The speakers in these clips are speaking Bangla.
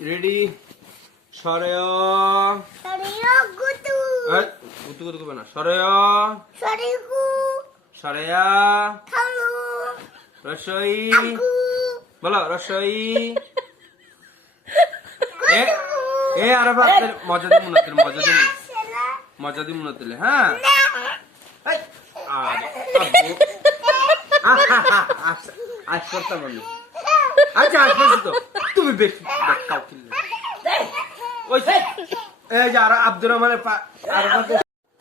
রেডি সরেয় গুতু গুতু গুতু করবে না সরেয় সরিগু সরেয়া থালু রসই আগু বলো রসই এ এ আরে বাপ মজা দি মুনাতেলে মজা দি মুনাতেলে হ্যাঁ এই আরে আব্বু আজ করতে বলি আচ্ছা আসবে তো তুমি বেশি কাউ কিনলে ওই এই যে আর আব্দুর রহমানের আর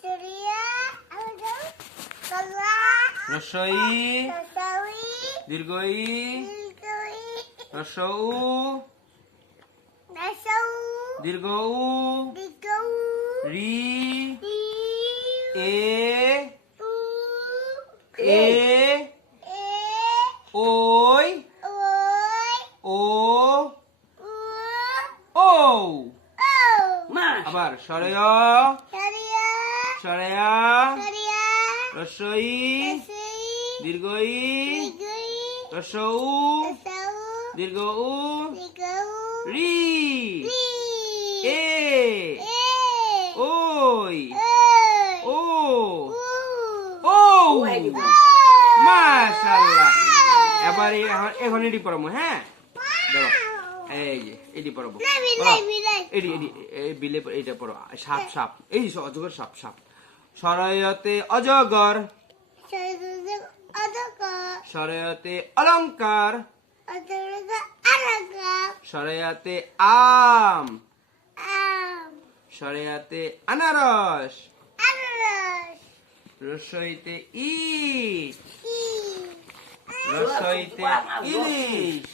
চুরিয়া আলু কলা রসই রসাউই দীর্ঘই দিলগই রসৌ নাসাউ দীর্ঘ দিগউ রি ই এ উ এ এ ওই ওই ও উ ও ও আবার সরেয় চুরিয়া সরেয়া চুরিয়া রসই রসই দীর্ঘই দিগই রসৌ রসাউ দীর্ঘ উ দিগউ রি রি এ এ ওই ও ও উ ও মাশাআল্লাহ এবার এখন এডি পড়াবো হ্যাঁ দেখো এই যে এডি পড়াবো এডি এডি এই বিলে এইটা পড়ো সাপ সাপ এই অজগর সাপ সাপ সরায়তে অজগর সরায়তে অলংকার সরায়াতে আম সরায়াতে আনারস রসইতে ইট রসইতে ইলিশ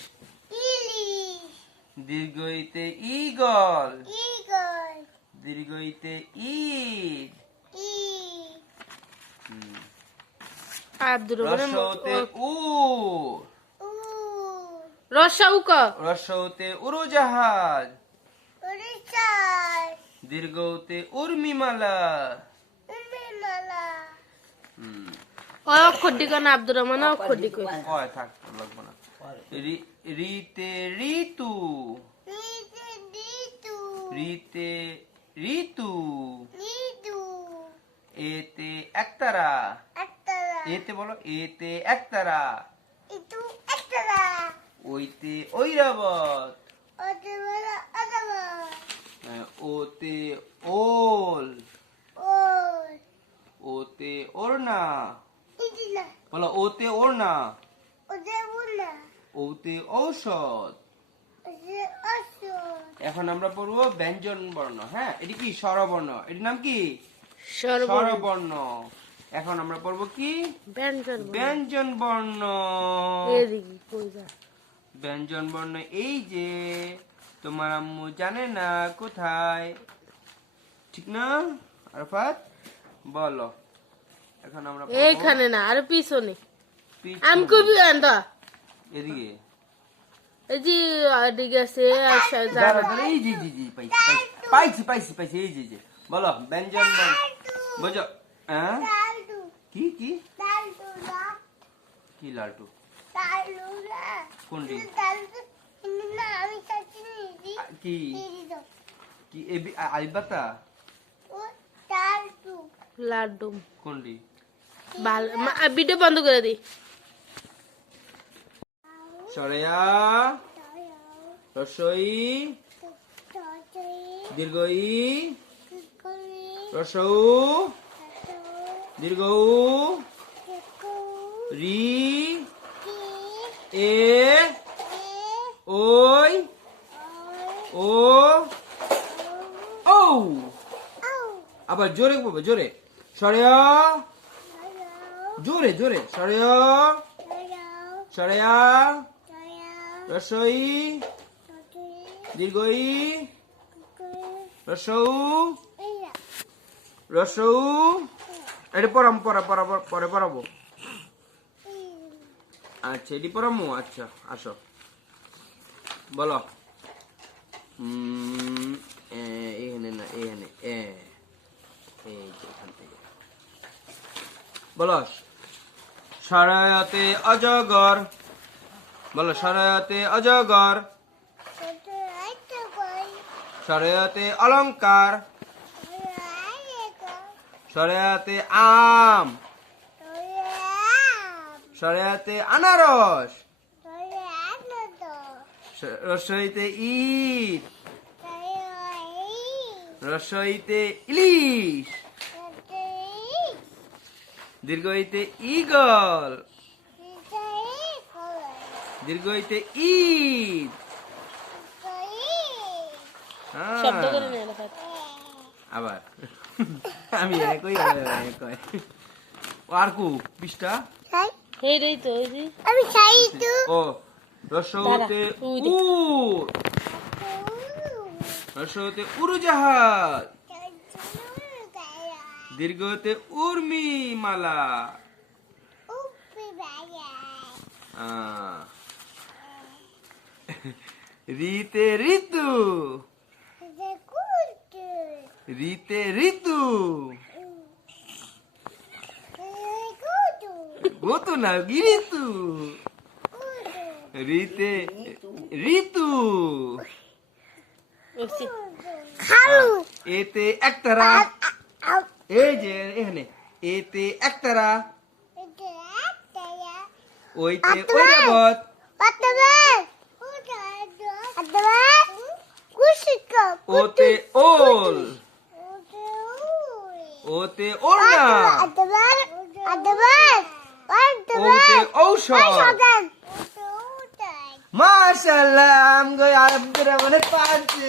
দীর্ঘইতে ঈগল দীর্ঘইতে ঈদ আব্দুর রসৌতে উট রসাউক রসৌতে উড়োজাহাজ দীর্ঘতে উর্মিমালা অক্ষর দিকে না আব্দুর রহমান অক্ষর দিকে কয় থাক লাগবে না রিতে ঋতু রিতে ঋতু এতে একতারা এতে বলো এতে একতারা ওইতে ঐরাবত ওতে ওল ওতে ওড়না বলো ওতে ওড়না ওতে ঔষধ এখন আমরা পড়বো ব্যঞ্জন বর্ণ হ্যাঁ এটি কি স্বরবর্ণ এটির নাম কি স্বরবর্ণ এখন আমরা পড়বো কি ব্যঞ্জন বর্ণ ব্যঞ্জন বর্ণ এই যে তোমার আম্মু জানে না কোথায় ঠিক না আরাফাত বলো এখন আমরা এইখানে না আর পিছনে পিছনে। আমি কবি আন্দা এদিকে এই যে এদিকে আছে দাঁড়া, দাঁড়া, এই জি জি জি পাইছি পাইছি পাইছি এই জি জি বলো ব্যঞ্জন বর্ণ বুঝো হ্যাঁ কি কি কি লালটু কোনটি কি কি আইবাতা লাড্ডু কোনটি ভিডিও বন্ধ করে দি সরেয়া রসই দীর্ঘই রসৌ দীর্ঘ রি এ ওই ও ও আবার জোরে বলবে জোরে সরেয়া জোরে জোরে সরেয়া সরেয়া রসই দীর্ঘই রসৌ রসৌ এটা পড়াম পরে পড়াবো আচ্ছা এটি পড়ামো আচ্ছা আসো বলো এখানে না এখানে এখান থেকে বলো সরায়তে অজগর বলো সরায়তে অজগর সরেয়াতে অলংকার, সরেয়াতে আম, সরেয়াতে আনারস, রসইতে ঈদ, রসইতে ইলিশ, দীর্ঘইতে ঈগল, দীর্ঘইতে ঈদ। হ্যাঁ। শব্দ করে নিয়ে লেখা আবার আমি একই একই আরকু পৃষ্ঠা। এইটাই তো ওই যে আমি চাই তো ও রসৌতে দাঁড়া, ওই দেখ। উট, রসৌতে উড়োজাহাজ, দীর্ঘতে উর্মি মালা, রিতে ঋতু, রিতে ঋতু, গোতো না ঋতু, রিতে ঋতু। ওইসি। খালু এতে একতারা, এই যে এখানে এতে একতারা, ওইতে ঐরাবত, ওতে ওল, ওতে ওড়না, ওতে ঔষধ। মাশাআল্লাহ আমগো আব্দুর রহমানের পাঁচে